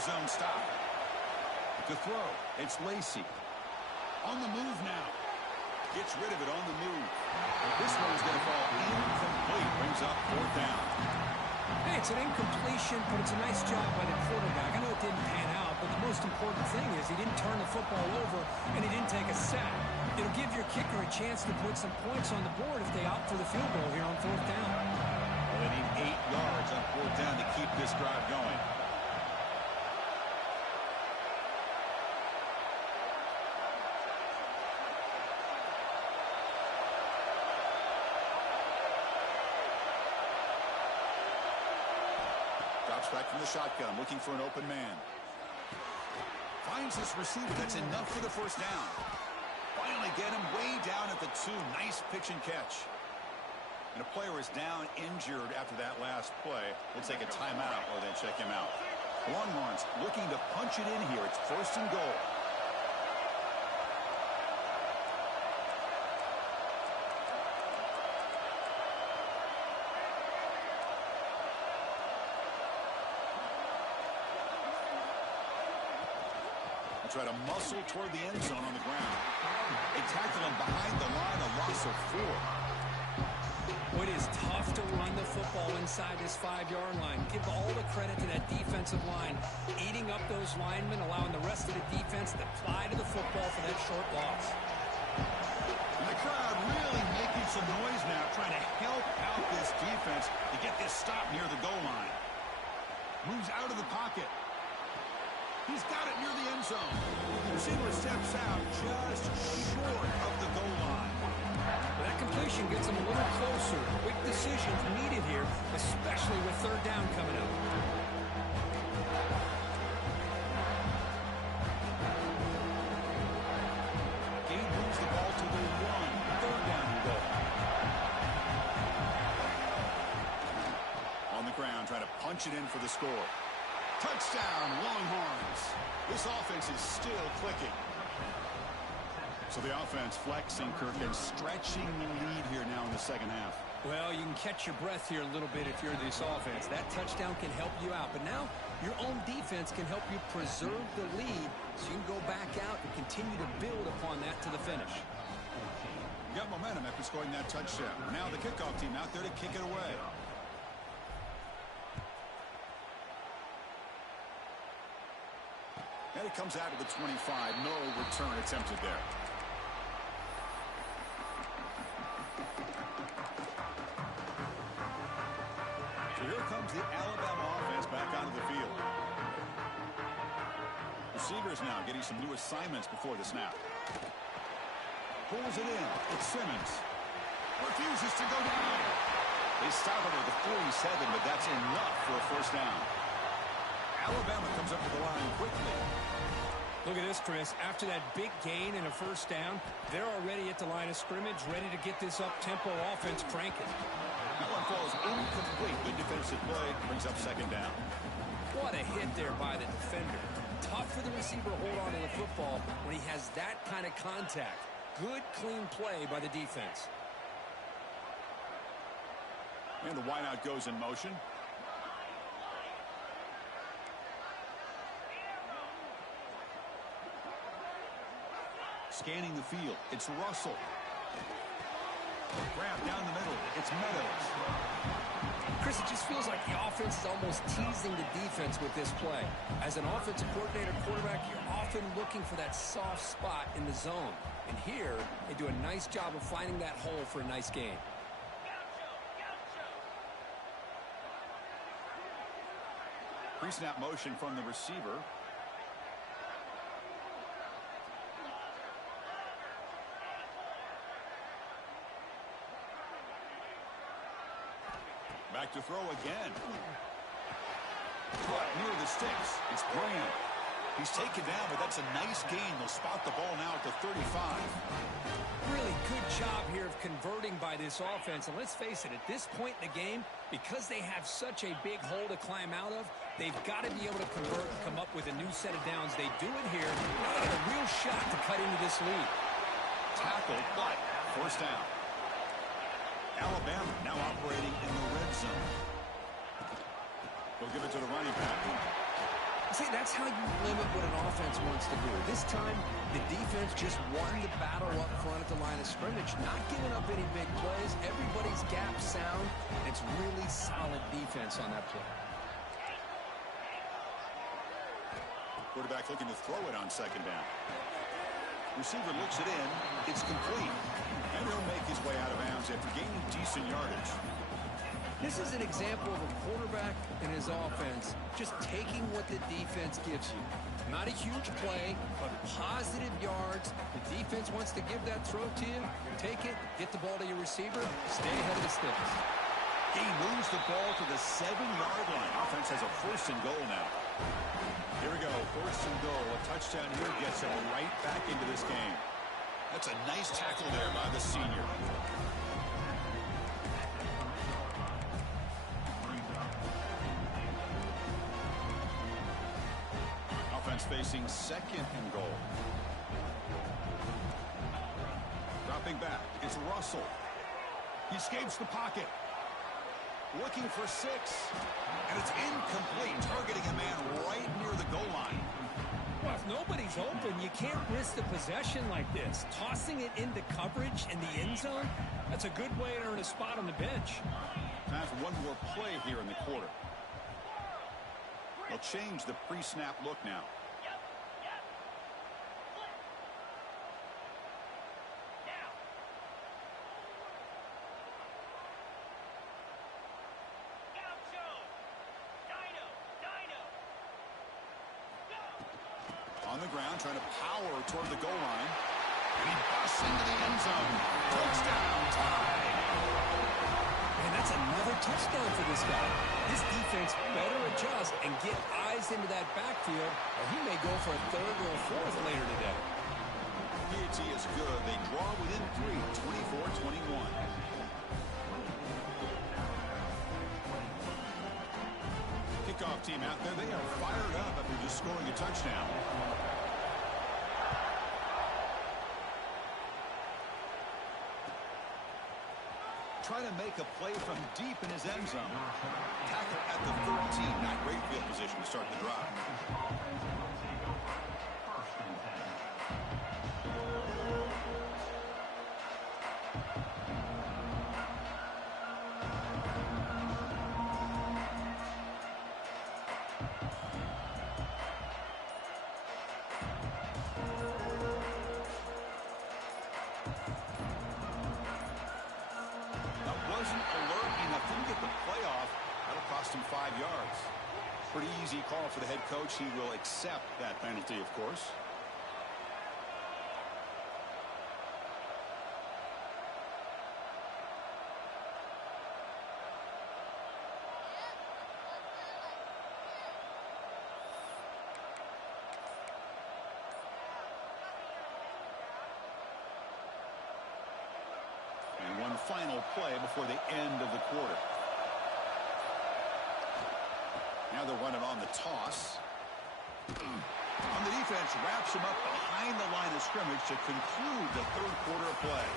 zone stop. To throw, it's Lacey. On the move now. Gets rid of it on the move. This one's going to fall incomplete. Brings up 4th down. Hey, it's an incompletion, but it's a nice job by the quarterback. I know it didn't pan out, but the most important thing is he didn't turn the football over, and he didn't take a sack. It'll give your kicker a chance to put some points on the board if they opt for the field goal here on 4th down. Well, they need 8 yards on 4th down to keep this drive going. Back from the shotgun, looking for an open man. Finds this receiver. That's enough for the 1st down. Finally get him way down at the 2. Nice pitch and catch. And a player is down injured after that last play. We'll take a timeout or then check him out. Longhorns looking to punch it in here. It's 1st and goal. Try to muscle toward the end zone on the ground. They tackle him behind the line, a loss of 4. It is tough to run the football inside this 5-yard line. Give all the credit to that defensive line, eating up those linemen, allowing the rest of the defense to fly to the football for that short loss. And the crowd really making some noise now, trying to help out this defense to get this stop near the goal line. Moves out of the pocket. He's got it near the end zone. The receiver steps out just short of the goal line. That completion gets him a little closer. Quick decisions needed here, especially with 3rd down coming up. Gabe moves the ball to the 1. 3rd down and goal. On the ground, trying to punch it in for the score. Touchdown, Longhorns. This offense is still clicking. So the offense flexing, Kirk, and stretching the lead here now in the 2nd half. Well, you can catch your breath here a little bit if you're this offense. That touchdown can help you out. But now your own defense can help you preserve the lead so you can go back out and continue to build upon that to the finish. You got momentum after scoring that touchdown. Now the kickoff team out there to kick it away. And it comes out of the 25. No return attempted there. So here comes the Alabama offense back onto the field. Receivers now getting some new assignments before the snap. Pulls it in. It's Simmons. Refuses to go down. They stop him at the 47, but that's enough for a 1st down. Alabama comes up to the line quickly. Look at this, Chris. After that big gain and a 1st down, they're already at the line of scrimmage, ready to get this up-tempo offense cranking. That one falls incomplete. Good defensive play. Brings up 2nd down. What a hit there by the defender. Tough for the receiver to hold on to the football when he has that kind of contact. Good, clean play by the defense. And the wideout goes in motion. Scanning the field. It's Russell. Grab down the middle. It's Meadows. Chris, it just feels like the offense is almost teasing the defense with this play. As an offensive coordinator quarterback, you're often looking for that soft spot in the zone. And here, they do a nice job of finding that hole for a nice gain. Pre-snap motion from the receiver. Back to throw again. Caught near the sticks. It's Graham. He's taken down, but that's a nice gain. They'll spot the ball now at the 35. Really good job here of converting by this offense. And let's face it, at this point in the game, because they have such a big hole to climb out of, they've got to be able to convert and come up with a new set of downs. They do it here. Now they have a real shot to cut into this lead. Tackled, but 1st down. Alabama now operating in the red zone. They'll give it to the running back. See, that's how you limit what an offense wants to do. This time, the defense just won the battle up front at the line of scrimmage, not giving up any big plays. Everybody's gap sound. It's really solid defense on that play. Quarterback looking to throw it on second down. Receiver looks it in. It's complete. And he'll make his way out of bounds after gaining decent yardage. This is an example of a quarterback and his offense just taking what the defense gives you. Not a huge play, but positive yards. The defense wants to give that throw to you. Take it, get the ball to your receiver, stay ahead of the sticks. He moves the ball to the 7-yard line. Offense has a 1st and goal now. Here we go, 1st and goal. A touchdown here gets him right back into this game. That's a nice tackle there by the senior. Offense facing 2nd and goal. Dropping back, it's Russell. He escapes the pocket. Looking for 6. And it's incomplete, targeting a man right near the goal line. Well, if nobody's open, you can't risk the possession like this. Tossing it into coverage in the end zone, that's a good way to earn a spot on the bench. Time for one more play here in the quarter. They'll change the pre-snap look now. On the ground, trying to power toward the goal line. And he busts into the end zone. Touchdown, tie. And that's another touchdown for this guy. This defense better adjust and get eyes into that backfield, or he may go for a 3rd or a 4th later today. PAT is good. They draw within 3, 24-21. Kickoff team out there. They are fired up after just scoring a touchdown. Trying to make a play from deep in his end zone. Tackle at the 13. Not great field position to start the drive. Wasn't alert enough, didn't get the playoff. That'll cost him 5 yards. Pretty easy call for the head coach. He will accept that penalty, of course. One final play before the end of the quarter. Now they're running on the toss. On the defense, wraps him up behind the line of scrimmage to conclude the 3rd quarter of play.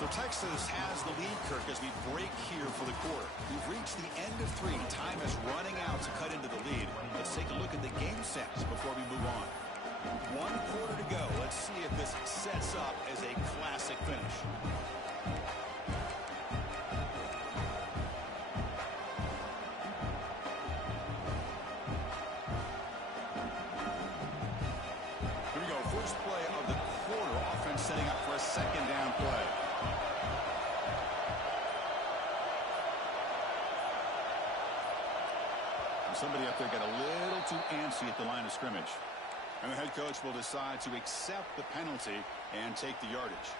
So Texas has the lead, Kirk, as we break here for the quarter. We've reached the end of 3. Time is running out to cut into the lead. Let's take a look at the game sets before we move on. 1 quarter to go. Let's see if this sets up as a classic finish. Setting up for a 2nd down play. And somebody up there got a little too antsy at the line of scrimmage. And the head coach will decide to accept the penalty and take the yardage.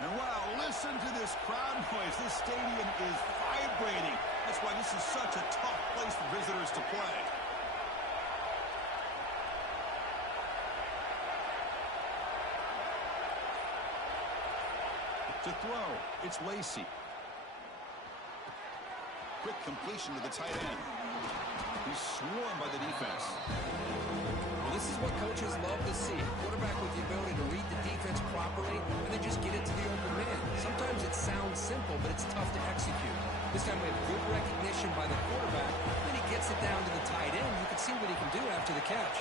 And wow, listen to this crowd noise. This stadium is vibrating. That's why this is such a tough place for visitors to play. To throw, it's Lacey. Quick completion to the tight end. He's swarmed by the defense. Well, this is what coaches love to see. A quarterback with the ability to read the defense properly and then just get it to the open man. Sometimes it sounds simple, but it's tough to execute. This time we have good recognition by the quarterback. Then he gets it down to the tight end. You can see what he can do after the catch.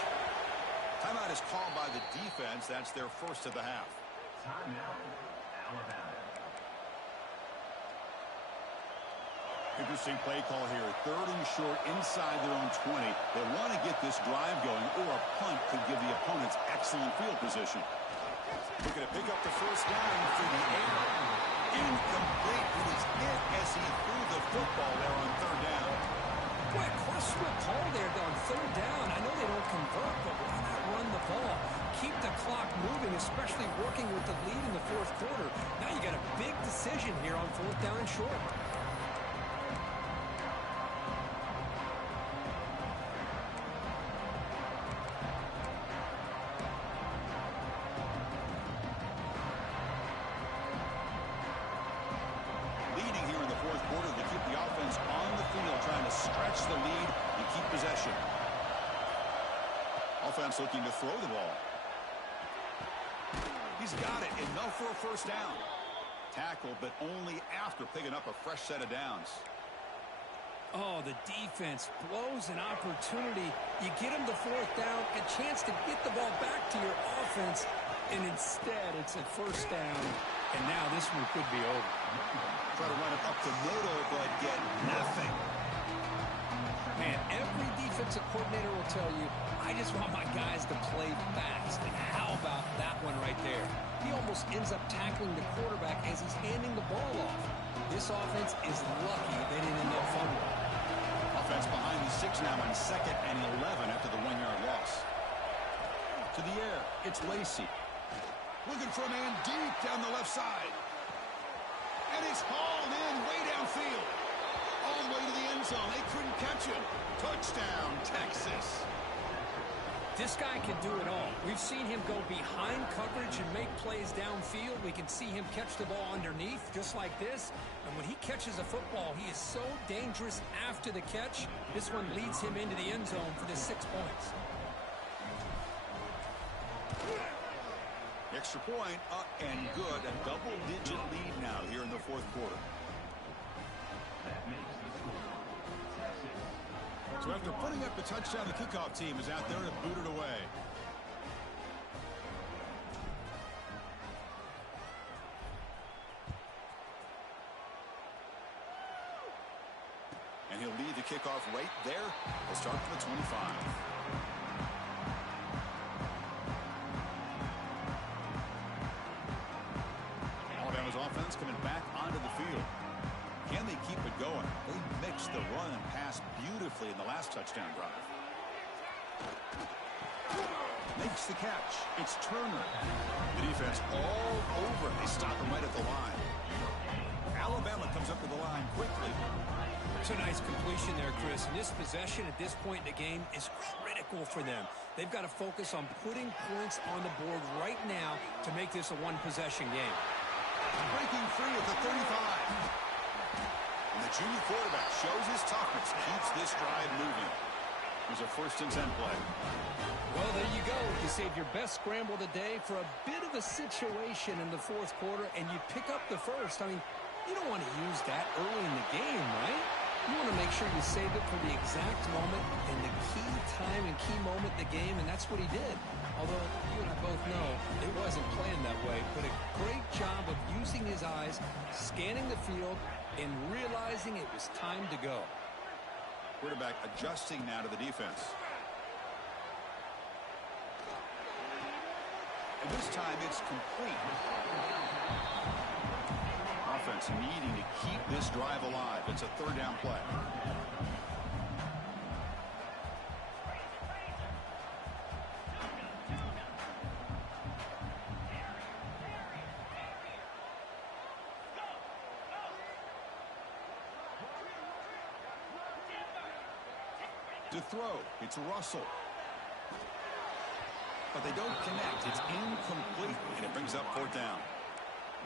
Timeout is called by the defense. That's their first of the half. Timeout, Alabama. Interesting play call here. 3rd and short inside their own 20. They want to get this drive going, or a punt could give the opponents excellent field position. Looking to pick up the first down through the air. Incomplete. It is it as he threw the football there on 3rd down. Boy, questionable call there on 3rd down. I know they don't convert, but why not run the ball? Keep the clock moving, especially working with the lead in the 4th quarter. Now you got a big decision here on 4th down and short. Offense looking to throw the ball. He's got it. Enough for a first down. Tackle, but only after picking up a fresh set of downs. Oh, the defense blows an opportunity. You get him the 4th down, a chance to get the ball back to your offense, and instead it's a first down. And now this one could be over. Try to run it up the middle, but get nothing. Man, every defensive coordinator will tell you, I just want my guys to play fast. And how about that one right there? He almost ends up tackling the quarterback as he's handing the ball off. This offense is lucky they didn't end up fumbling. Offense behind the 6 now on 2nd and 11 after the 1-yard loss. To the air, it's Lacey. Looking for a man deep down the left side. And it's hauled in way downfield. All the way to the end zone. They couldn't catch him. Touchdown, Texas. This guy can do it all. We've seen him go behind coverage and make plays downfield. We can see him catch the ball underneath, just like this. And when he catches a football, he is so dangerous after the catch. This one leads him into the end zone for the 6 points. Extra point, up and good. A double-digit lead now here in the 4th quarter. So after putting up the touchdown, the kickoff team is out there to boot it away. And he'll lead the kickoff right there. He'll start from the 25. Alabama's offense coming back onto the field. Can they keep it going? They mixed the run and pass beautifully in the last touchdown drive. Makes the catch. It's Turner. The defense all over. They stop him right at the line. Alabama comes up to the line quickly. It's a nice completion there, Chris. And this possession at this point in the game is critical for them. They've got to focus on putting points on the board right now to make this a one-possession game. Breaking free at the 35. And the junior quarterback shows his toughness, keeps this drive moving. There's a 1st and 10 play. Well, there you go. You save your best scramble today for a bit of a situation in the 4th quarter, and you pick up the first. I mean, you don't want to use that early in the game, right? You want to make sure you save it for the exact moment and the key time and key moment in the game, and that's what he did. Although you and I both know it wasn't planned that way, but a great job of using his eyes, scanning the field, and realizing it was time to go. Quarterback adjusting now to the defense. And this time it's complete. Offense needing to keep this drive alive. It's a 3rd down play. To throw, it's Russell. But they don't connect. It's incomplete, and it brings up 4th down.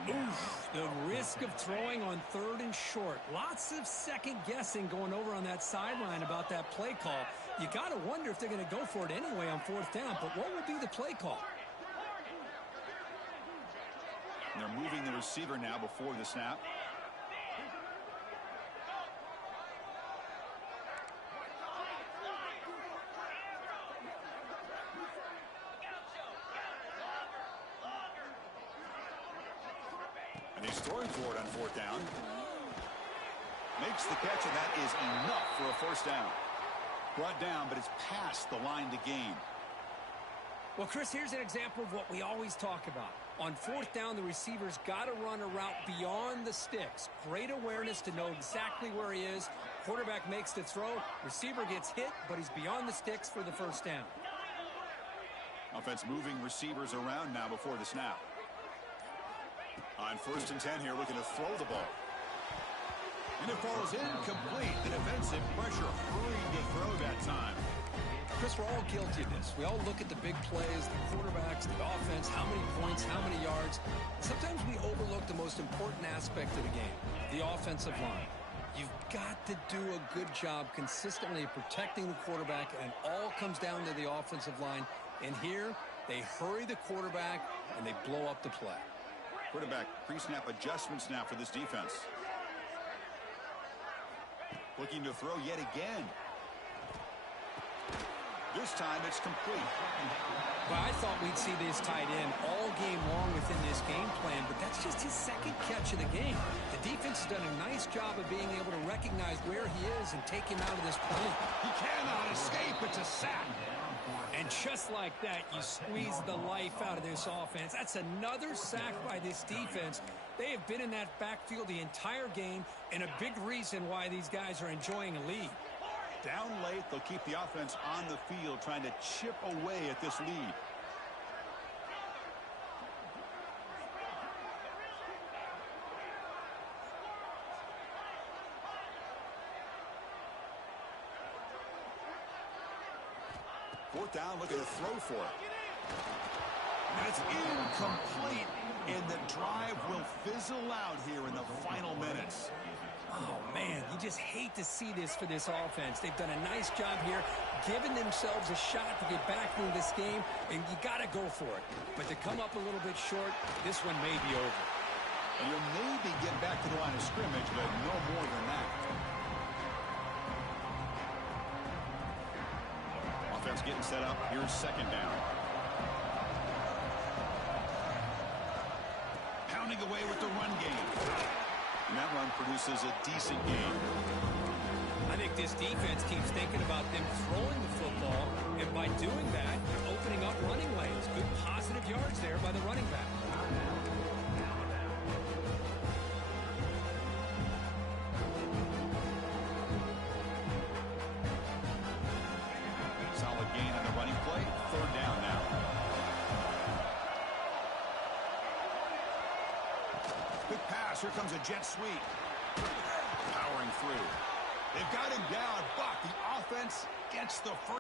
Oof, the risk of throwing on 3rd and short. Lots of second guessing going over on that sideline about that play call. You got to wonder if they're going to go for it anyway on 4th down, but what will be the play call? And they're moving the receiver now before the snap. And he's throwing for it on fourth down. Makes the catch, and that is enough for a first down. Brought down, but it's past the line to gain. Well, Chris, here's an example of what we always talk about. On fourth down, the receiver's got to run a route beyond the sticks. Great awareness to know exactly where he is. Quarterback makes the throw. Receiver gets hit, but he's beyond the sticks for the first down. Offense moving receivers around now before the snap. On 1st and 10 here, looking to throw the ball. And it falls incomplete. The defensive pressure hurried to throw that time. Chris, we're all guilty of this. We all look at the big plays, the quarterbacks, the offense, how many points, how many yards. Sometimes we overlook the most important aspect of the game, the offensive line. You've got to do a good job consistently of protecting the quarterback, and it all comes down to the offensive line. And here, they hurry the quarterback, and they blow up the play. Quarterback pre-snap adjustments now for this defense. Looking to throw yet again. This time it's complete. Well, I thought we'd see this tight end all game long within this game plan, but that's just his second catch of the game. The defense has done a nice job of being able to recognize where he is and take him out of this play. He cannot escape. It's a sack. And just like that, you squeeze the life out of this offense. That's another sack by this defense. They have been in that backfield the entire game, and a big reason why these guys are enjoying a lead. Down late, they'll keep the offense on the field trying to chip away at this lead. Fourth down, looking to throw for it. And it's incomplete, and the drive will fizzle out here in the final minutes. Oh, man, you just hate to see this for this offense. They've done a nice job here, giving themselves a shot to get back into this game, and you got to go for it. But to come up a little bit short, this one may be over. And you'll maybe get back to the line of scrimmage, but no more than that. Offense getting set up. Here's second down. Pounding away with the run game. And that run produces a decent gain. I think this defense keeps thinking about them throwing the football, and by doing that, they're opening up running lanes. Good positive yards there by the running back. Solid gain on the running play. Third down now. Quick pass. Here comes a jet sweep. Powering through. They've got him down, but the offense gets the first